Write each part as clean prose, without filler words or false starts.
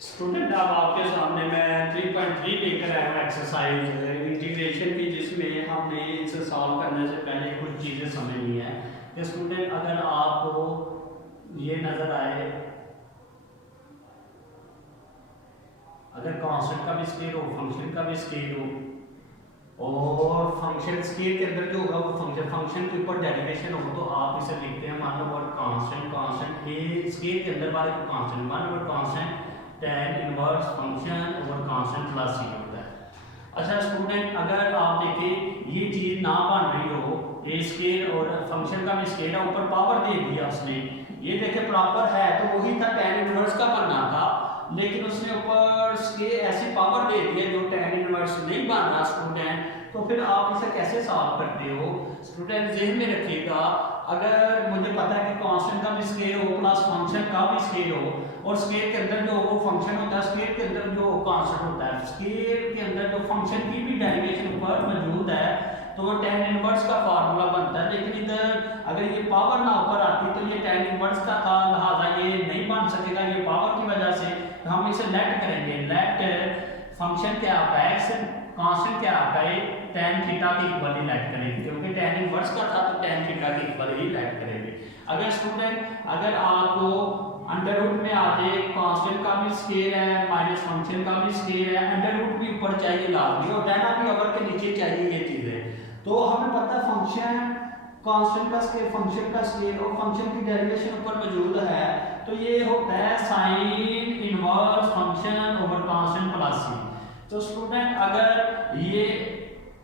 Student अब आपके सामने मैं 3.3 लेकर आया हूँ एक्सरसाइज इंटीग्रेशन की, जिसमें हमने इसे सॉल्व करने से पहले कुछ चीज़ें समझनी है कि स्टूडेंट अगर आपको ये नज़र आए, अगर कांस्टेंट का भी स्केल हो, फंक्शन का भी स्केल हो, और फंक्शन स्केल के अंदर जो होगा वो फंक्शन के ऊपर डेरिवेशन हो, तो आप इसे लिखते हैं मान लो वर्ड कांस्टेंट ए स्केल के अंदर वाले को कांस्टेंट मान लो constant tan inverse function over constant plus C होता है। अच्छा स्टूडेंट, अगर आप देखें ये चीज ना बन रही हो, ए स्केल और फंक्शन का भी स्केल है, ऊपर पावर दे दिया उसने, ये देखे प्रॉपर है तो वही था tan इनवर्स का बनना था, लेकिन उसने ऊपर स्केल ऐसी पावर दे दी है जो tan इनवर्स नहीं बन रहा स्टूडेंट। तो फिर आप इसे कैसे सॉल्व करते हो स्टूडेंट? ज़हन में रखिएगा, अगर मुझे पता है कि कांस्टेंट का भी स्केल हो प्लस फंक्शन का भी स्केल हो, और स्केल के अंदर जो वो फंक्शन होता है, स्केल के अंदर जो कांस्टेंट होता है, स्केल के अंदर जो फंक्शन की भी डेरिवेशन ऊपर मौजूद है, तो वो tan इनवर्स का फार्मूला बनता है। लेकिन इधर अगर ये पावर ना ऊपर आती तो ये tan इनवर्स का था, लिहाजा ये नहीं बन सकेगा ये पावर की वजह से। तो हम इसे लेट करेंगे, लेट फंक्शन क्या आता है x, कांस्टेंट क्या आता है tan थीटा के इक्वल ही लेट करेंगे, क्योंकि tan इनवर्स का था तो tan थीटा के इक्वल ही लेट करेंगे। अगर स्टूडेंट अगर आपको अंडर रूट में आ जाए, कांस्टेंट का भी स्केल है माइनस फंक्शन का भी स्केल है, अंडर रूट भी ऊपर चाहिए लाजमी, और डायना भी अवर के नीचे चाहिए ये चीजें, तो हमें पता है फंक्शन कांस्टेंट का स्केल, फंक्शन का स्केल और फंक्शन की डेरिवेशन ऊपर मौजूद है, तो ये होता है sine inverse function over constant plus C. तो स्टूडेंट अगर ये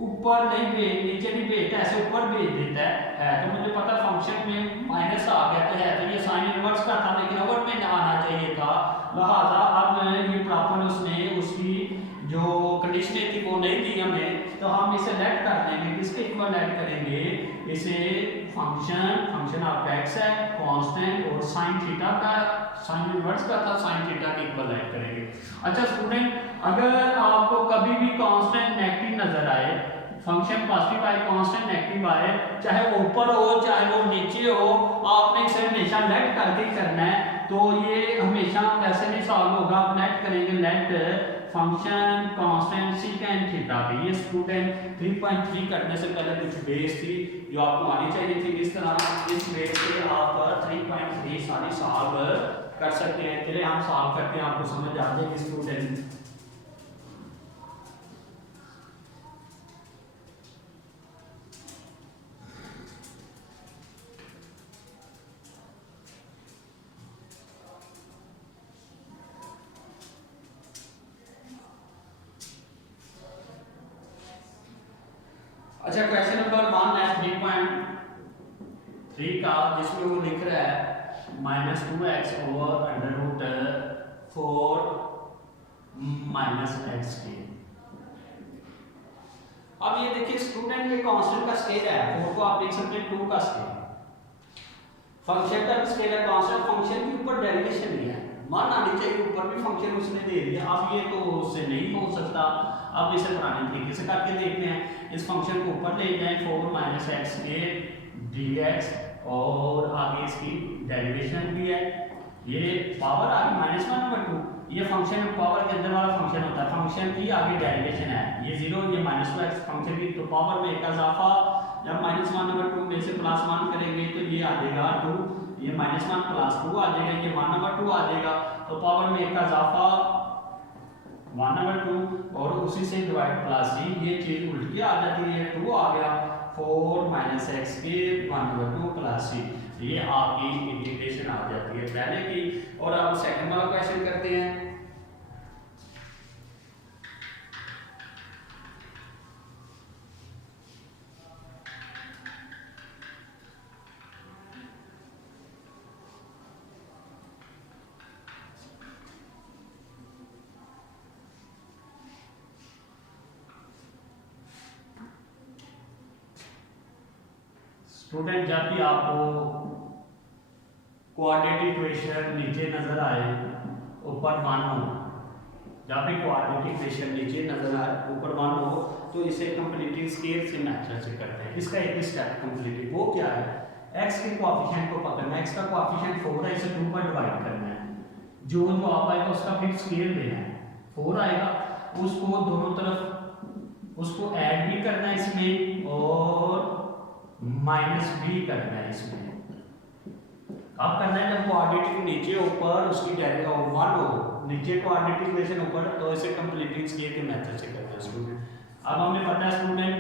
ऊपर नहीं भेज नीचे नहीं भेजता, ऐसे ऊपर भेज देता है तो मुझे पता फंक्शन में माइनस आ गया तो है, तो ये साइन इनवर्स का था लेकिन ओवर में आना चाहिए था, लिहाजा अब ये प्रॉपर उसने उसकी जो कंडीशनें थी वो नहीं दी हमें, तो हम इसे लेट कर देंगे। किसके इक्वल लेट करेंगे इसे? फंक्शन आपका x है कांस्टेंट और sin थीटा का, sin इनवर्स का था, sin थीटा के इक्वल लेट करेंगे। अच्छा स्टूडेंट, अगर आपको कभी भी कांस्टेंट नेगेटिव नजर आए, फंक्शन पॉजिटिव आए कांस्टेंट नेगेटिव आए, चाहे वो ऊपर हो चाहे वो नीचे हो, आपने इसे हमेशा लेट करके करना है, तो ये हमेशा वैसे नहीं सॉल्व होगा। आप लेट करेंगे let function constant second theta पे। ये स्टूडेंट 3.3 करने से पहले कुछ बेस थी जो आपको आनी चाहिए थी, इस तरह इस बेस से आप 3.3 सारी सॉल्व कर सकते हैं। चलिए हम सॉल्व करते हैं, आपको समझ आ जाएगी स्टूडेंट। अच्छा क्वेश्चन नंबर 1 है 3.3 का, जिसमें वो लिख रहा है -2x over under root 4 -x के। अब ये देखिए स्टूडेंट, ये कांस्टेंट का स्केल है, 4 को आप लिख सकते हैं 2 का स्केल, फंक्शन का भी स्केल है कांस्टेंट, फंक्शन के ऊपर डेरिवेशन नहीं है, मान आनी चाहिए ऊपर भी फंक्शन उसने दे दिया। अब ये तो उससे नहीं हो सकता, अब इसे पुराने तरीके से करके देखते हैं। इस फंक्शन को ऊपर ले जाएं 4 - x के dx, और आगे इसकी डेरिवेशन भी है, ये पावर आ गई -1/2, ये फंक्शन पावर के अंदर वाला फंक्शन होता है, फंक्शन की आगे डेरिवेशन है, ये 0 ये -2x फंक्शन की, तो पावर में एक इजाफा, जब -1/2 में से +1 करेंगे तो ये आ जाएगा 2, ये -1 + 2 आ जाएगा, ये 1/2 आ जाएगा, तो पावर में एक इजाफा 1/2 और उसी से डिवाइड प्लस सी, ये चीज उल्टी आ जाती है, 2 आ गया 4 - x के 1/2 प्लस सी, ये आपकी इंटीग्रेशन आ जाती है पहले की। और अब सेकंड वाला क्वेश्चन करते हैं। स्टूडेंट, जब भी आपको क्वाड्रेटिक इक्वेशन नीचे नजर आए ऊपर 1 हो, जब भी क्वाड्रेटिक इक्वेशन नीचे नजर आए ऊपर 1 हो, तो इसे कंप्लीटिंग स्केल से मेथड से करते हैं। इसका एक स्टेप कंप्लीटिंग, वो क्या है? x के कोएफिशिएंट को पकड़ना है, x का कोएफिशिएंट 4 है, इसे 2 पर डिवाइड करना है, जो जवाब आएगा उसका फिर स्केयर देना है, 4 आएगा, उसको दोनों तरफ उसको ऐड भी करना है इसमें और माइनस भी करना है इसमें। अब करना है जब क्वाड्रेटिक नीचे ऊपर उसकी डायरेक्ट 1 हो, नीचे क्वाड्रेटिक इक्वेशन ऊपर, तो इसे कंप्लीटिंग स्केयर के मेथड से करना है स्टूडेंट। अब हमें पता है स्टूडेंट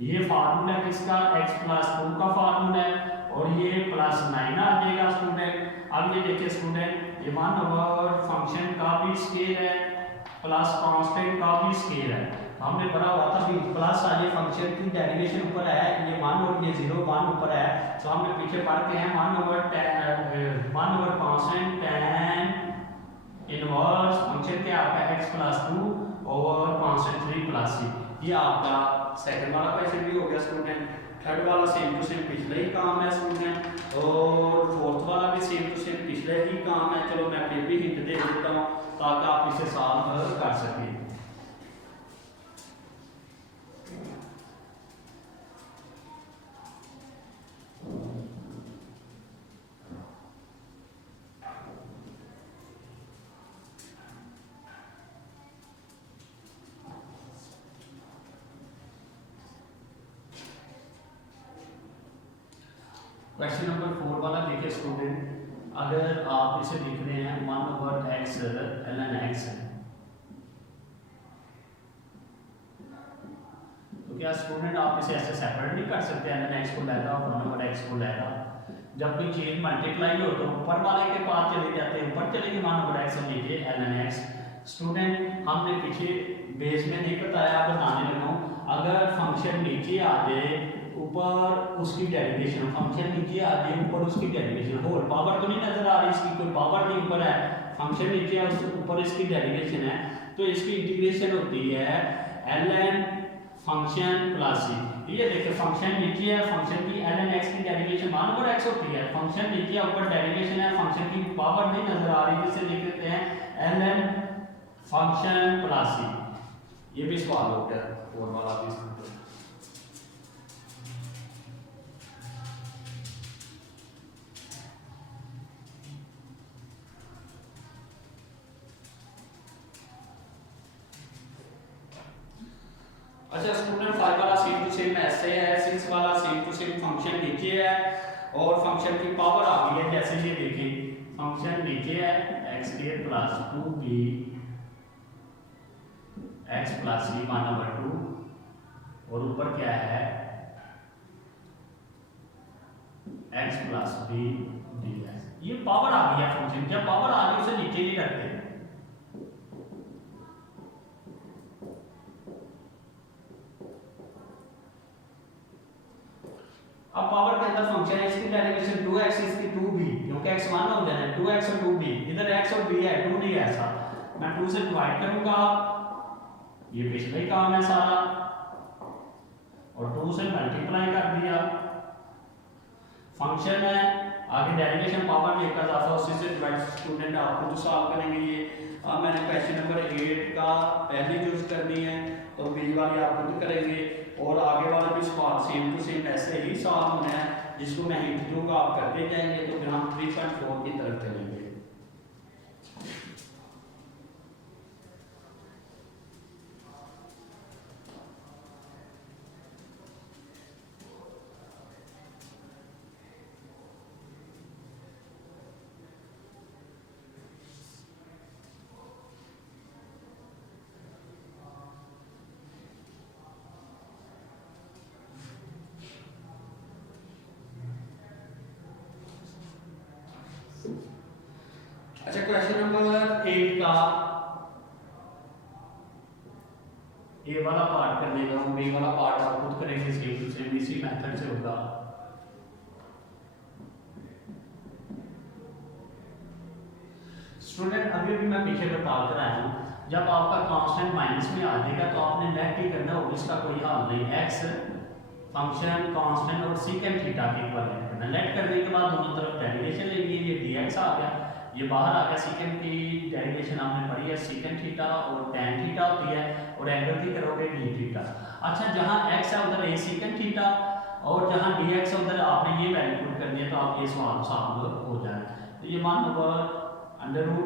ये फार्मूला किसका, x + 2 का फार्मूला है और ये +9 आ जाएगा स्टूडेंट। अब ये देखिए स्टूडेंट, ये 1 फंक्शन का भी स्केयर है प्लस कांस्टेंट का भी स्केयर है। हमने पढ़ा हुआ था कि प्लस आ ये फंक्शन की डेरिवेशन ऊपर है, ये 1 और ये 0 1 ऊपर है, तो हमने पीछे पढ़ते हैं 1/1 कांस्टेंट tan इनवर्स फंक्शन क्या आपका x + 2 और कांस्टेंट 3 + c। ये आपका सेकंड वाला क्वेश्चन भी हो गया स्टूडेंट। थर्ड वाला सेम टू सेम पिछले ही काम है स्टूडेंट और फोर्थ वाला भी सेम टू सेम पिछले ही काम है। चलो मैं फिर भी हिंट दे देता हूँ ताकि आप इसे सॉल्व कर सकें। क्वेश्चन नंबर 4 वाला देखिए स्टूडेंट, अगर आप इसे लिख रहे हैं 1/x ln x, तो क्या स्टूडेंट आप इसे ऐसे सेपरेट नहीं कर सकते, ln x को लेगा और 1/x को लेगा। जब कोई चीज मल्टीप्लाई हो तो ऊपर वाले के पास चले जाते हैं, ऊपर चलेगी 1/x और नीचे ln x। स्टूडेंट हमने पीछे बेस में नहीं बताया, आप बताने लगा हूँ, अगर फंक्शन नीचे आ जाए ऊपर उसकी डेरिवेशन, फंक्शन नीचे आ जाए ऊपर उसकी डेरिवेशन, होल पावर तो नहीं नजर आ रही, इसकी कोई पावर नहीं ऊपर है, फंक्शन नीचे है उसके ऊपर इसकी डेरिवेशन है, तो इसकी इंटीग्रेशन होती है ln फंक्शन प्लस c। ये देखिए फंक्शन नीचे है, फंक्शन की ln x की डेरिवेशन 1/x होती है, फंक्शन नीचे ऊपर डेरिवेशन है, फंक्शन की पावर नहीं नजर आ रही, जिससे लिख देते हैं ln फंक्शन प्लस c। ये भी सवाल हो गया और वाला भी। अच्छा स्टूडेंट 5 वाला सेम टू सेम ऐसे है, 6 वाला सेम टू सेम फंक्शन नीचे है और फंक्शन की पावर आ गई है, जैसे ये देखें फंक्शन नीचे है x² + 2b x + c 1/2 और ऊपर क्या है x + b dx। ये पावर आ गई है फंक्शन, जब पावर आ गई उसे नीचे नहीं रखते। अब पावर के अंदर फंक्शन है, इसकी डेरिवेशन 2x इसकी 2b, क्योंकि x 1 हो जाना है, 2x और 2b, इधर x और b है, 2 नहीं है ऐसा, मैं 2 से डिवाइड करूंगा, ये पिछले ही काम है सारा, और 2 से मल्टीप्लाई कर दिया, फंक्शन है आगे डेरिवेशन पावर में एक इजाफा उसी से डिवाइड। स्टूडेंट आप खुद सॉल्व करेंगे ये। अब मैंने क्वेश्चन नंबर 8 का पहली यूज करनी है, तो बी वाली आप खुद करेंगे और आगे वाले भी सवाल सेम टू सेम ऐसे ही सॉल्व होना है, जिसको मैं हिंट दूंगा आप करते जाएंगे, तो फिर हम 3.4 की तरफ चलेंगे। अच्छा क्वेश्चन नंबर 8 का ए वाला पार्ट कर लेगा, बी वाला पार्ट आप खुद करेंगे, सेम टू सेम इसी मेथड से होगा। स्टूडेंट अभी भी मैं पीछे बता कर आया हूँ, जब आपका कांस्टेंट माइनस में आ जाएगा तो आपने लेट ही करना होगा, इसका कोई हाल नहीं, x फंक्शन कांस्टेंट और सेकंड थीटा के इक्विवेलेंट करना, लेट करने के बाद दोनों तरफ डेरिवेशन लेंगे, ये dx आ गया, ये बाहर आ गया, सेकंड की डेरिवेशन हमने पढ़ी है सेकंड थीटा और tan थीटा होती है, और एंगल की करोगे d थीटा। अच्छा जहां x है उधर a सेकंड थीटा और जहां dx है उधर आपने ये वैल्यू पुट करनी है, तो आप ये सवाल सॉल्व हो जाए। तो ये मान लो √2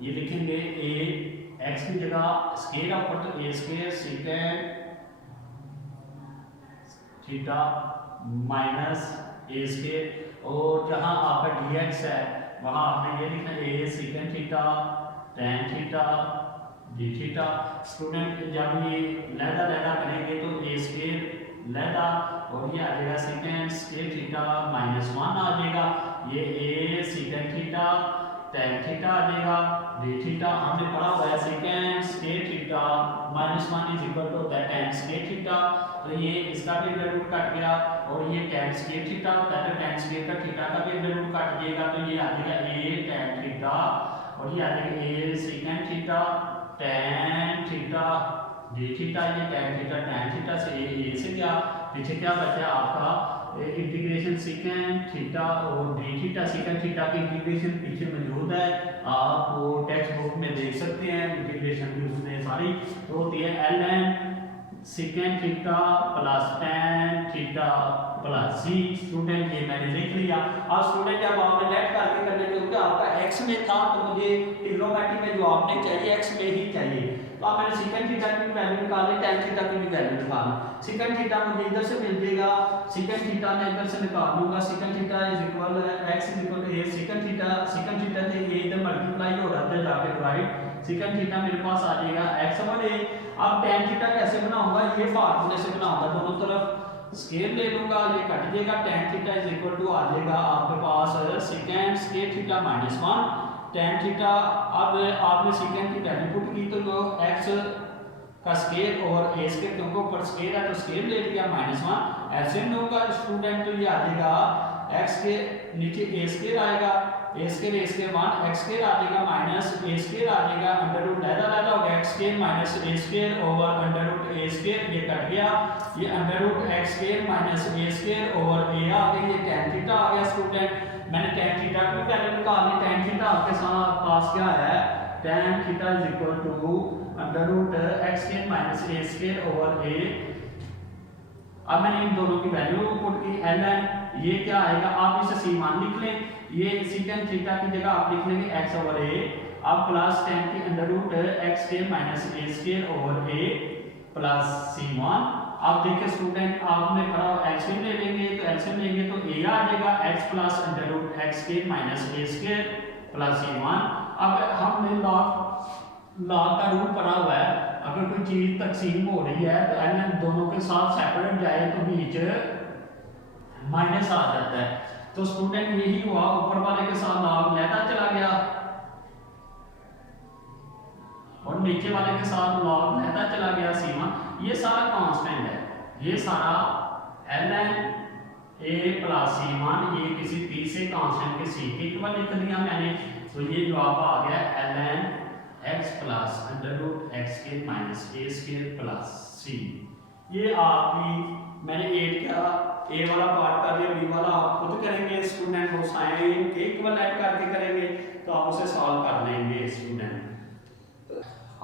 ये लिखेंगे ए एक्स की जगह स्केयर ऊपर तो ए स्केयर सीकेंड थीटा माइनस ए स्केयर, और जहाँ आपका डी एक्स है वहाँ आपने ये लिखना है A secant theta tan theta D theta. Student जब ये लहदा करेंगे तो ए स्केयर लहदा और ये आ जाएगा secant square theta minus one आ जाएगा, ये A secant theta tan theta आ जाएगा डी थीटा। हमने पढ़ा हुआ है secant square theta minus one is equal to tan square theta, तो ये इसका भी अंडर रूट कट गया और ये टेन स्केयर थीटा होता है तो टेन स्केयर का थीटा का भी अंडर रूट कट जाएगा, तो ये आ जाएगा ए टेन थीटा और ये आ जाएगा A secant theta tan theta D theta, ये टेन थीटा से ए से क्या पीछे क्या बचा आपका इंटीग्रेशन सीकेंड थीटा और डी थीटा। सीकेंड थीटा की इंटीग्रेशन पीछे मौजूद है, आप वो टेक्स्ट बुक में देख सकते हैं इंटीग्रेशन की उसने सारी, तो होती है ln secant theta plus tan theta plus C. Student ये मैंने लिख लिया। अब स्टूडेंट जब आपने लेट करके करने क्योंकि आपका x में था तो मुझे ट्रिग्नोमेट्री में जो आपने चाहिए x में ही चाहिए, तो आप मैंने सीकेंड थीटा की वैल्यू निकाली टेन थीटा की भी वैल्यू निकालना। सीकेंड थीटा मुझे इधर से मिल जाएगा, सीकेंड थीटा मैं इधर से निकाल लूंगा, second theta is equal x is equal to a second theta से ये इधर मल्टीप्लाई हो जाता है जाके राइट, सीकेंड थीटा मेरे पास आ जाएगा x ओवर a। अब टेन थीटा कैसे बनाऊंगा, ये फार्मूले से बनाऊंगा, दोनों तरफ स्केयर ले लूंगा, ये कट जाएगा, tan theta is equal to आ जाएगा आपके पास secant square theta minus one tan theta. अब आपने सीकेंड की वैल्यू पुट की तो जो x का स्केयर और a स्केयर क्योंकि ऊपर स्केयर है तो स्केयर ले लिया माइनस वन, ऐसे होगा स्टूडेंट तो ये आ जाएगा x के नीचे a स्केयर आएगा, a square one x square आ जाएगा माइनस a स्केयर आ जाएगा, अंडर रूट लहदा हो गया x square minus a square over under root a square, ये कट गया, ये under root x square minus a square over a आ गई, ये tan थीटा आ गया। स्टूडेंट मैंने tan थीटा की वैल्यू निकाली, tan थीटा आपके साथ पास क्या है, tan theta is equal to under root x square minus a square over a। अब मैंने इन दोनों की वैल्यू पुट की ln, ये क्या आएगा आप इसे c मान लिख लें, ये सीकेंड थीटा की जगह आप लिख लेंगे x ओवर a, अब प्लस tan की under root x square minus a square over a plus c1। अब देखिए स्टूडेंट आपने पढ़ा एलसीएम ले लेंगे तो एलसीएम लेंगे तो a आ जाएगा x plus under root x square minus a square plus c1। अब हमने लॉग का रूल पढ़ा हुआ है, अगर कोई चीज तकसीम हो रही है तो ln दोनों के साथ सेपरेट जाए तो बीच माइनस आ जाता है, तो स्टूडेंट यही हुआ, ऊपर वाले के साथ लॉग लेता चला गया और नीचे वाले के साथ लॉग लेता चला गया सीमा। ये सारा कांस्टेंट है, ये सारा ln a प्लस c1 ये किसी तीसरे कांस्टेंट के c के इक्वल लिख दिया मैंने, तो ये जवाब आ गया ln x plus under root x square minus a square plus c। ये आपकी मैंने 8 का a वाला पार्ट कर दिया, b वाला आप खुद करेंगे स्टूडेंट, वो साइन के इक्वल ऐड करके करेंगे तो आप उसे सॉल्व कर लेंगे स्टूडेंट।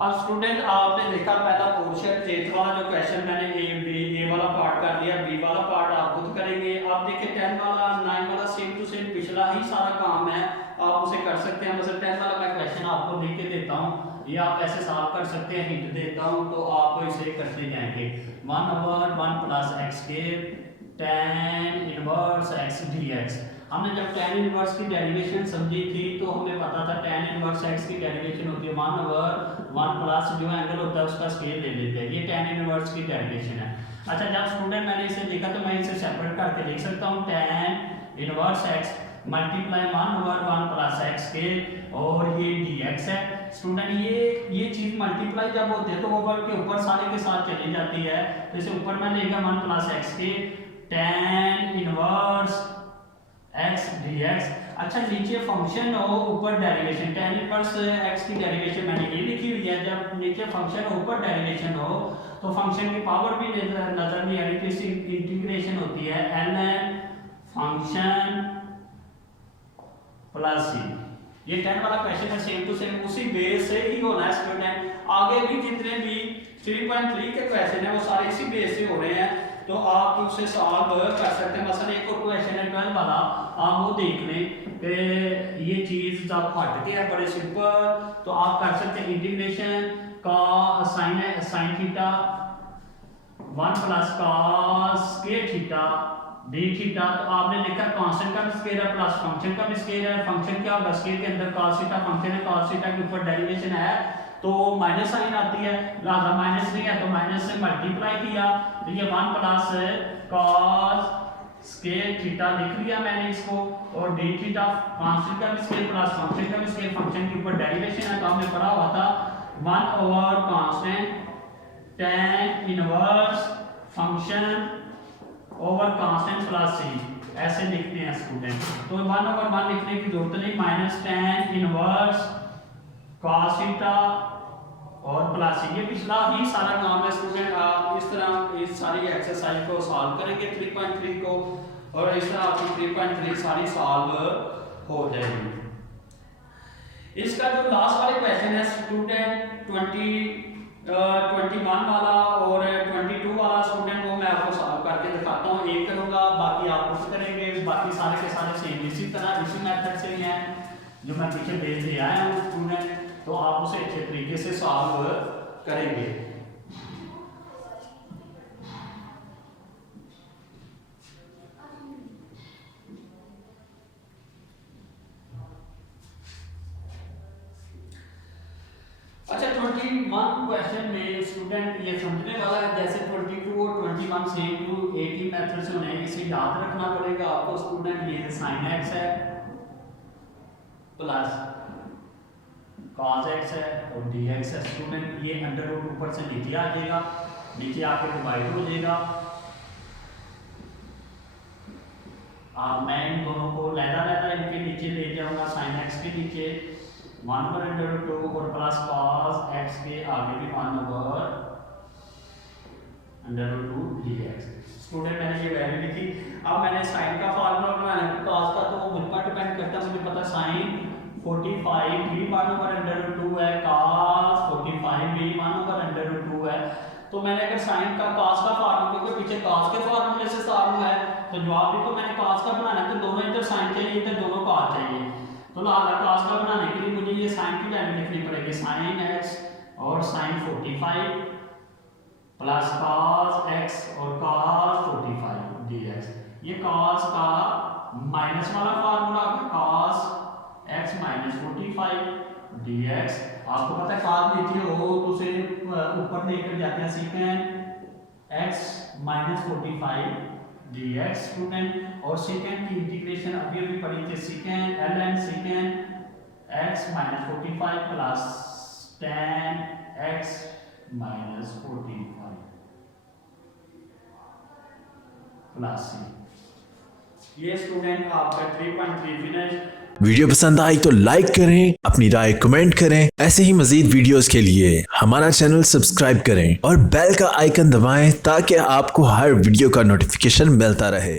अब स्टूडेंट आपने देखा पहला पोर्शन जेथ वाला जो क्वेश्चन मैंने ए वाला पार्ट कर दिया, बी वाला पार्ट आप खुद करेंगे। आप देखिए 10 वाला 9 वाला सेम टू सेम पिछला ही सारा काम है, आप उसे कर सकते हैं। मतलब 10 वाला मैं क्वेश्चन आपको लिख के देता हूँ, ये आप ऐसे सॉल्व कर सकते हैं, हिंट देता हूँ तो आप इसे करते जाएंगे। 1/1 प्लस x के tan इनवर्स x dx। हमने जब tan इनवर्स की डेरिवेशन समझी थी तो हमें पता था tan इनवर्स x की डेरिवेशन होती है 1/1 प्लस जो एंगल होता है उसका स्केयर ले लेते हैं, ये tan इनवर्स की डेरिवेशन है। अच्छा जब स्टूडेंट मैंने इसे देखा तो मैं इसे सेपरेट करके लिख सकता हूँ, tan inverse x multiply 1/1 plus x के और ये dx है। स्टूडेंट ये चीज मल्टीप्लाई जब होती है तो ओवर के ऊपर सारे के साथ चली जाती है, तो इसे ऊपर मैं लेगा 1 प्लस x के tan इनवर्स x dx। अच्छा नीचे फंक्शन हो ऊपर डेरिवेशन, tan इनवर्स x की डेरिवेशन मैंने ये लिखी हुई है, जब नीचे फंक्शन हो ऊपर डेरिवेशन हो तो फंक्शन की पावर भी नजर नहीं आ रही, तो इसकी इंटीग्रेशन होती है ln फंक्शन प्लस c। ये 10 वाला क्वेश्चन है सेम टू सेम उसी बेस से ही होना है स्टूडेंट। आगे भी जितने भी 3.3 के क्वेश्चन है वो सारे इसी बेस से हो रहे हैं। तो आप उससे सॉल्व कर सकते हैं। मसलन एक और क्वेश्चन है 12 वाला, आप वो देख लें कि ये चीज़ जब हट के है बड़े सिंपल, तो आप कर सकते हैं इंटीग्रेशन का sine theta 1 plus cos square theta D theta. तो आपने लिखा कांस्टेंट का भी स्क्वायर है प्लस फंक्शन का भी स्क्वायर है। फंक्शन क्या होगा, स्क्वायर के अंदर cos थीटा फंक्शन है, cos थीटा के ऊपर डेरिवेशन है तो माइनस साइन आती है, लिहाजा माइनस नहीं है तो माइनस से मल्टीप्लाई किया तो ये 1 प्लस cos स्क्वायर थीटा लिख लिया मैंने इसको, और डी थीटा कांस्टेंट का भी स्क्वायर प्लस फंक्शन का भी स्क्वायर, फंक्शन के ऊपर डेरिवेशन है तो हमने पढ़ा हुआ था 1 over constant tan inverse function over constant plus C, ऐसे लिखते हैं स्टूडेंट। तो 1 ओवर 1 लिखने की जरूरत नहीं, minus tan inverse cos theta और प्लस सी। ये पिछला ही सारा काम है स्टूडेंट। आप इस तरह इस सारी एक्सरसाइज को सॉल्व करेंगे 3.3 को, और इस तरह आपकी 3.3 सारी सॉल्व हो जाएगी। इसका जो लास्ट वाले क्वेश्चन है स्टूडेंट 21 वाला और 22 वाला स्टूडेंट, वो मैं आपको सॉल्व करके दिखाता हूँ। एक करूँगा, बाकी आप कुछ करेंगे, बाकी सारे के सारे सेम इसी तरह इसी मेथड से ही हैं जो मैं पीछे भेज के आया हूँ स्टूडेंट, तो आप उसे अच्छे तरीके से सॉल्व करेंगे। अच्छा 21 क्वेश्चन में स्टूडेंट ये समझने वाला है, जैसे 22 और 21 सेम टू 18 मेथड से होने, इसे याद रखना पड़ेगा आपको स्टूडेंट। ये sin x है प्लस cos x है और dx है स्टूडेंट। ये अंडर रूट ऊपर से नीचे आ जाएगा, नीचे आके डिवाइड हो जाएगा। मैं इन दोनों को लहरा इनके नीचे ले जाऊंगा, sin x के नीचे 1/√2 और प्लस cos x के आगे भी 1/√2 dx। स्टूडेंट मैंने ये वैल्यू लिखी। अब मैंने sin का फार्मूला बनाया है, cos का तो मुझ पर डिपेंड करता है, मुझे पता sin 45 भी 1/√2 है, cos 45 भी 1/√2 है। तो मैंने अगर sin का cos का फार्मूला, क्योंकि पीछे cos के फार्मूले से सॉल्व है, तो जवाब भी तो मैंने cos का बनाना है, तो दोनों इधर sin चाहिए इधर दोनों cos चाहिए, तो लिहाजा cos का बनाने के लिए मुझे ये sin की वैल्यू लिखनी पड़ेगी, sin x और sin 45 प्लस cos x और cos 45 dx। ये cos का माइनस वाला फार्मूला है, cos x माइनस 45 dx। आपको पता है cos नीचे हो तो उसे ऊपर लेकर जाते हैं secant x minus 45 dx student. और secant की इंटीग्रेशन अभी पढ़ी थी, secant ln secant x minus 45 plus tan x minus 45 plus c। ये स्टूडेंट आपका 3.3 फिनिश। वीडियो पसंद आई तो लाइक करें, अपनी राय कमेंट करें। ऐसे ही मजीद वीडियोस के लिए हमारा चैनल सब्सक्राइब करें और बेल का आइकन दबाएं ताकि आपको हर वीडियो का नोटिफिकेशन मिलता रहे।